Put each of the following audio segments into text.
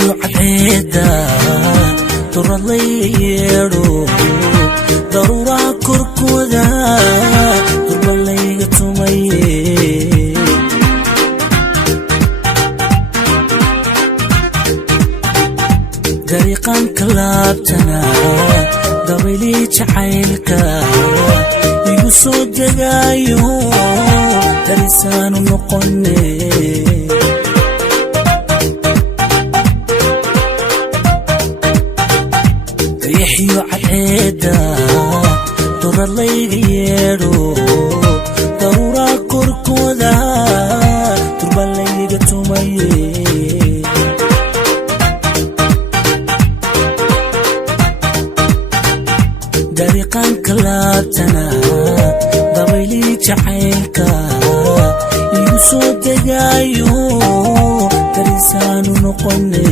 dayaxiyo cadceeda duraleeyeedho daruuraha korkooda durbalayga tumaye dariiqan kalaabtana dabaylii jacaylka igu soo degaayo darisaanu noqone dayaxiyo cadceeda duralayga yeedho daruuraha korkooda durbalayga tumaye dariiqan kalaabtana dabaylii jacaylka igu soo degaayo darisaanu noqone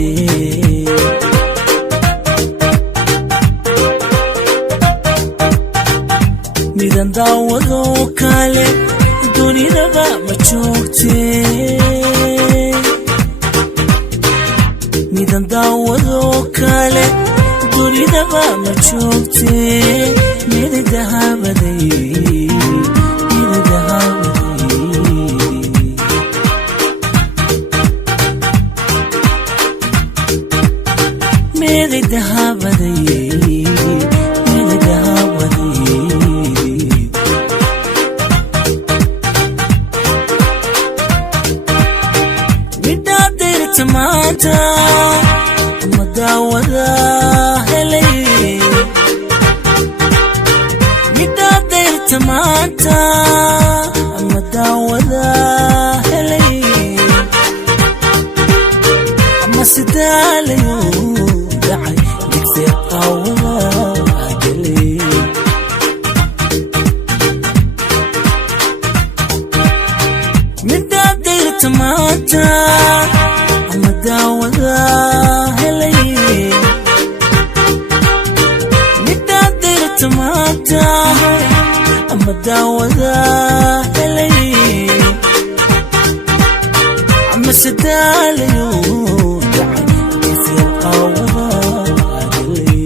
midan daawado kale dunidaba ma joogte midan daawado kale dunidaba ma joogte mididahabaday midaadirtamaanta ama daawada helay midaadirtamaanta ama daawada helay ama sidaalayo dacay digfeer awada agelay midaadirtamaanta ama daawada helay midaadirtamaanta ama daawada helay ama sidaalayo dacay digfeer awada agelay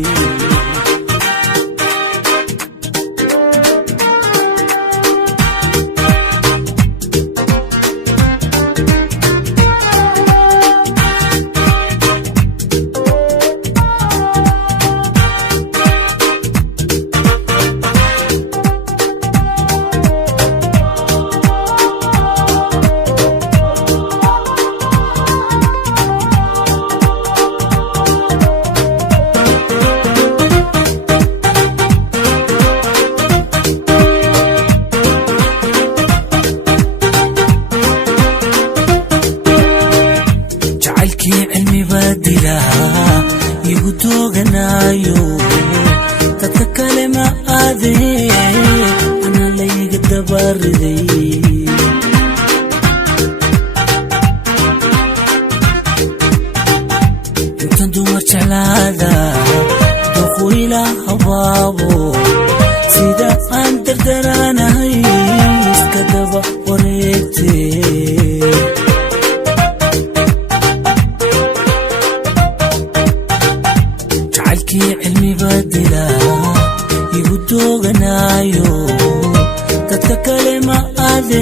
cilmi badila igu tooganayo dadka kale ma aade ana layga dabariday intan dumar jeclaada doqo ila habaabo sida aan dardaraanahay iska daba wareegte cilmi badila igu tooganayo dadka kale ma aade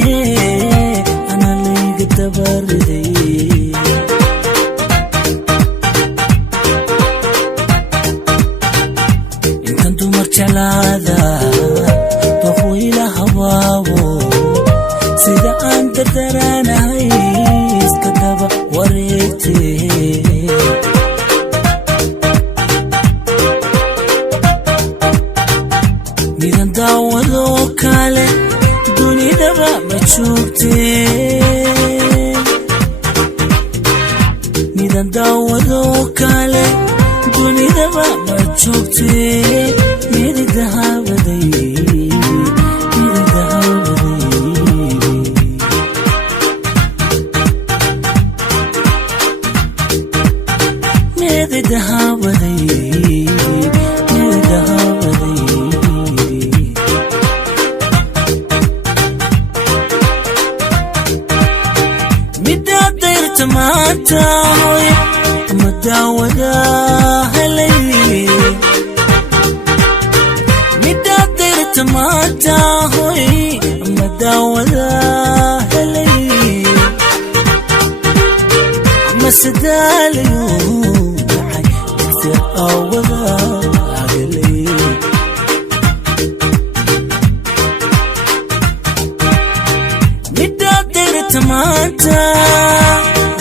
ana layga dabariday intan dumar jeclaada doqo ila habaabo sida aan dardaraanahay iska daba wareegte midan daawado kale dunidaba ma joogte midan daawado kale dunidaba ma joogte mididahabaday مداودا هلي مدادر تماتا هوي مداودا هلي مسداليو نحي كثير أولا هلي مدادر تماتا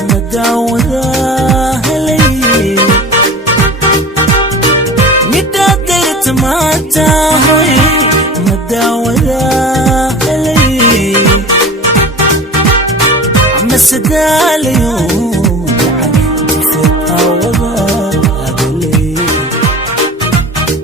مداودا هلي مدادر تماتا